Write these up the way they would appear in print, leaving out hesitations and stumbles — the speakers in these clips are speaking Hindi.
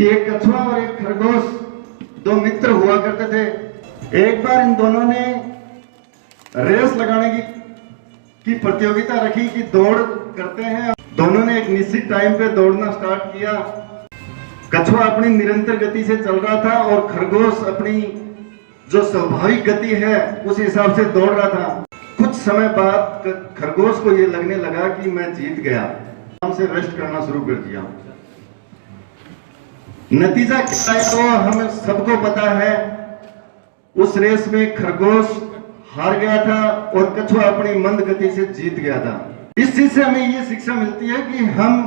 कि एक कछुआ और एक खरगोश दो मित्र हुआ करते थे। एक बार इन दोनों ने रेस लगाने की प्रतियोगिता रखी कि दौड़ करते हैं। दोनों ने एक निश्चित टाइम पे दौड़ना स्टार्ट किया। कछुआ अपनी निरंतर गति से चल रहा था और खरगोश अपनी जो स्वाभाविक गति है उस हिसाब से दौड़ रहा था। कुछ समय बाद खरगोश को यह लगने लगा कि मैं जीत गया, आराम से रेस्ट करना शुरू कर दिया। नतीजा क्या है तो हमें सबको पता है। उस रेस में खरगोश हार गया था और कछुआ अपनी मंद गति से जीत गया था। इस चीज से हमें ये शिक्षा मिलती है कि हम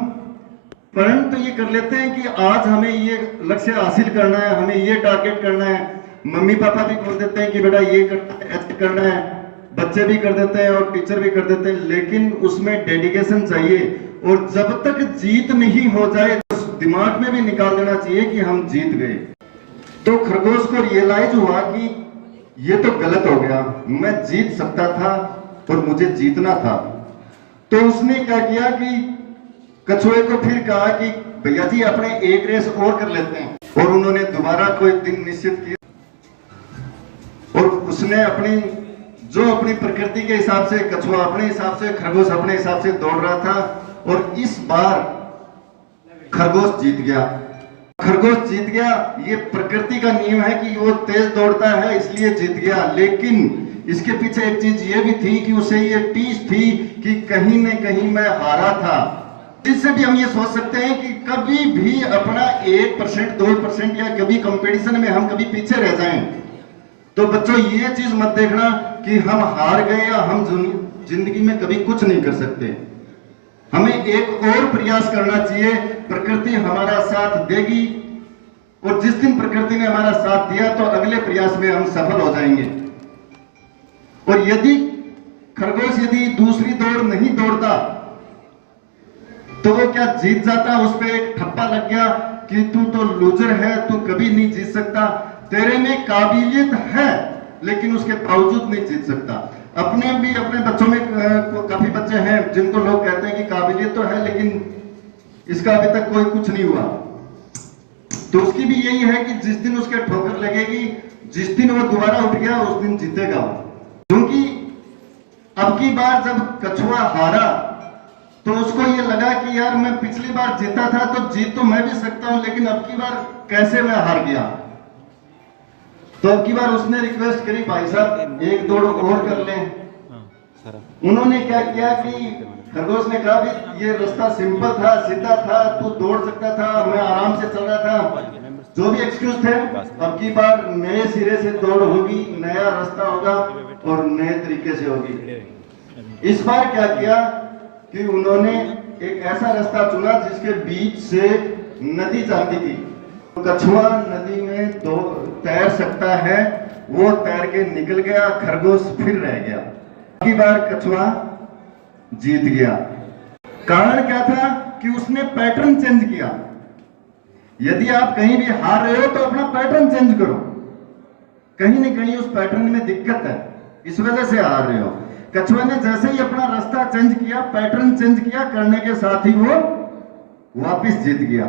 प्रण तो ये कर लेते हैं कि आज हमें ये लक्ष्य हासिल करना है, हमें ये टारगेट करना है। मम्मी पापा भी बोल देते हैं कि बेटा ये करना है, बच्चे भी कर देते हैं और टीचर भी कर देते हैं, लेकिन उसमें डेडिकेशन चाहिए। और जब तक जीत नहीं हो जाए तो दिमाग में भी निकाल देना चाहिए कि हम जीत गए। तो खरगोश को रियलाइज हुआ कि ये तो गलत हो गया, मैं जीत सकता था और मुझे जीतना था। तो उसने क्या किया कि कछुए को फिर कहा कि भैया जी अपने एक रेस और कर लेते हैं। और उन्होंने दोबारा कोई दिन निश्चित किया और उसने अपनी प्रकृति के हिसाब से, कछुआ अपने हिसाब से, खरगोश अपने हिसाब से दौड़ रहा था और इस बार खरगोश जीत गया। खरगोश जीत गया, ये प्रकृति का नियम है कि वो तेज दौड़ता है इसलिए जीत गया। लेकिन इसके पीछे एक चीज ये भी थी कि उसे ये टीस थी कि कहीं न कहीं मैं हारा था। इससे भी हम ये सोच सकते हैं कि कभी भी अपना 1%, 2% या कभी कंपटीशन में हम कभी पीछे रह जाएं तो बच्चों ये चीज मत देखना कि हम हार गए या हम जिंदगी में कभी कुछ नहीं कर सकते। हमें एक और प्रयास करना चाहिए, प्रकृति हमारा साथ देगी और जिस दिन प्रकृति ने हमारा साथ दिया तो अगले प्रयास में हम सफल हो जाएंगे। और यदि खरगोश दूसरी दौड़ नहीं दौड़ता तो वो क्या जीत जाता? उस पर एक ठप्पा लग गया कि तू तो लूजर है, तू कभी नहीं जीत सकता, तेरे में काबिलियत है लेकिन उसके बावजूद नहीं जीत सकता। अपने बच्चों में काफी बच्चे हैं जिनको लोग कहते हैं कि काबिलियत तो है लेकिन इसका अभी तक कोई कुछ नहीं हुआ। तो उसकी भी यही है कि जिस दिन उसके ठोकर लगेगी, जिस दिन वो दोबारा उठ गया उस दिन जीतेगा। क्योंकि अब की बार जब कछुआ हारा तो उसको ये लगा कि यार मैं पिछली बार जीता था तो जीत तो मैं भी सकता हूं, लेकिन अब की बार कैसे मैं हार गया। तो अब की बार उसने रिक्वेस्ट करी, भाई साहब एक दौड़ और कर लें। उन्होंने क्या किया कि खरगोश ने कहा भी ये रास्ता सिंपल था, सीधा था, तू दौड़ सकता था, मैं आराम से चल रहा था, जो भी एक्सक्यूज थे। अब की बार नए सिरे से दौड़ होगी, नया रास्ता होगा और नए तरीके से होगी। इस बार क्या किया कि उन्होंने एक ऐसा रास्ता चुना जिसके बीच से नदी जाती थी। कछुआ नदी में तैर सकता है, वो तैर के निकल गया, खरगोश फिर रह गया। अगली बार कछुआ जीत गया। कारण क्या था कि उसने पैटर्न चेंज किया। यदि आप कहीं भी हार रहे हो तो अपना पैटर्न चेंज करो, कहीं न कहीं उस पैटर्न में दिक्कत है, इस वजह से हार रहे हो। कछुआ ने जैसे ही अपना रास्ता चेंज किया, पैटर्न चेंज किया, करने के साथ ही वो वापस जीत गया।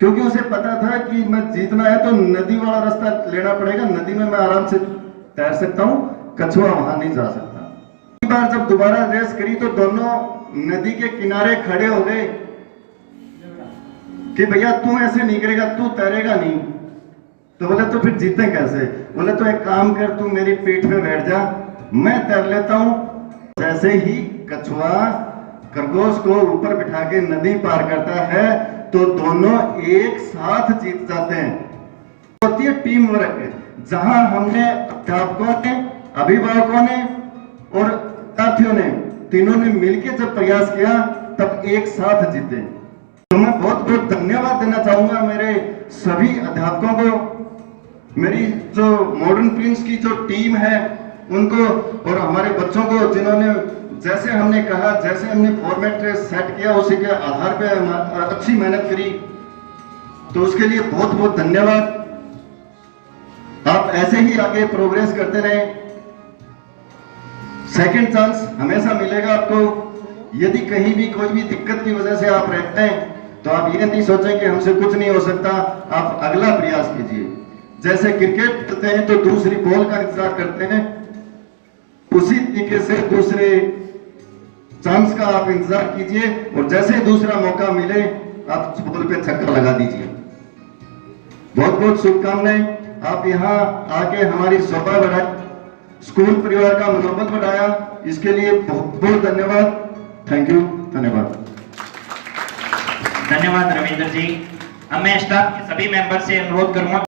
क्योंकि उसे पता था कि मैं जीतना है तो नदी वाला रास्ता लेना पड़ेगा, नदी में मैं आराम से तैर सकता हूं, कछुआ वहां नहीं जा सकता। एक बार जब दोबारा रेस करी तो दोनों नदी के किनारे खड़े हो गए कि भैया तू ऐसे नहीं करेगा, तू तैरेगा नहीं। तो बोले तो फिर जीते कैसे? बोले तो एक काम कर, तू मेरी पीठ पे बैठ जा, मैं तैर लेता हूं। जैसे ही कछुआ खरगोश को ऊपर बिठा के नदी पार करता है तो दोनों एक साथ जीत जाते हैं। होती है टीम वर्क, जहां हमने अध्यापकों ने, अभिभावकों ने और विद्यार्थियों ने, तीनों ने मिलकर जब प्रयास किया तब एक साथ जीते। तो मैं बहुत बहुत धन्यवाद देना चाहूंगा मेरे सभी अध्यापकों को, मेरी जो मॉडर्न प्रिंस की जो टीम है उनको और हमारे बच्चों को, जिन्होंने जैसे हमने कहा, जैसे हमने फॉर्मेट सेट किया उसी के आधार पे अच्छी मेहनत करी। तो उसके लिए बहुत बहुत धन्यवाद। आप ऐसे ही आगे प्रोग्रेस करते रहें। सेकंड चांस हमेशा मिलेगा आपको। यदि कहीं भी कोई भी दिक्कत की वजह से आप रहते हैं तो आप ये नहीं सोचें कि हमसे कुछ नहीं हो सकता, आप अगला प्रयास कीजिए। जैसे क्रिकेट खेलते हैं तो दूसरी बॉल का इंतजार करते हैं, उसी तरीके से दूसरे चांस का आप इंतजार कीजिए और जैसे दूसरा मौका मिले आप बॉल पे छक्का लगा दीजिए। बहुत बहुत शुभकामनाएं। आप यहाँ आके हमारी शोभा बढ़ाई, स्कूल परिवार का मनोबल बढ़ाया, इसके लिए बहुत बहुत धन्यवाद। थैंक यू, धन्यवाद। धन्यवाद रविंद्र जी। अब मैं स्टाफ के सभी मेंबर से अनुरोध करूंगा